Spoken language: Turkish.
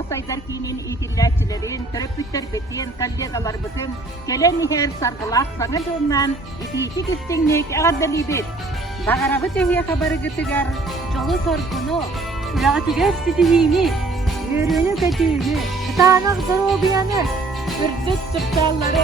Oğuzaylar kinin ikindaçilerin, terapütler betin, kollegalar bütün, gelen her sargılar sana dönmen, iki kistinlik ağırdalıydı. Dağarabı tehiye haberı gıtıgar, çolu sorgunu, kulağı tiger sitihini, yürüyünü kötüyünü, kıtağına zor obiyanı, kırdık çıptalları,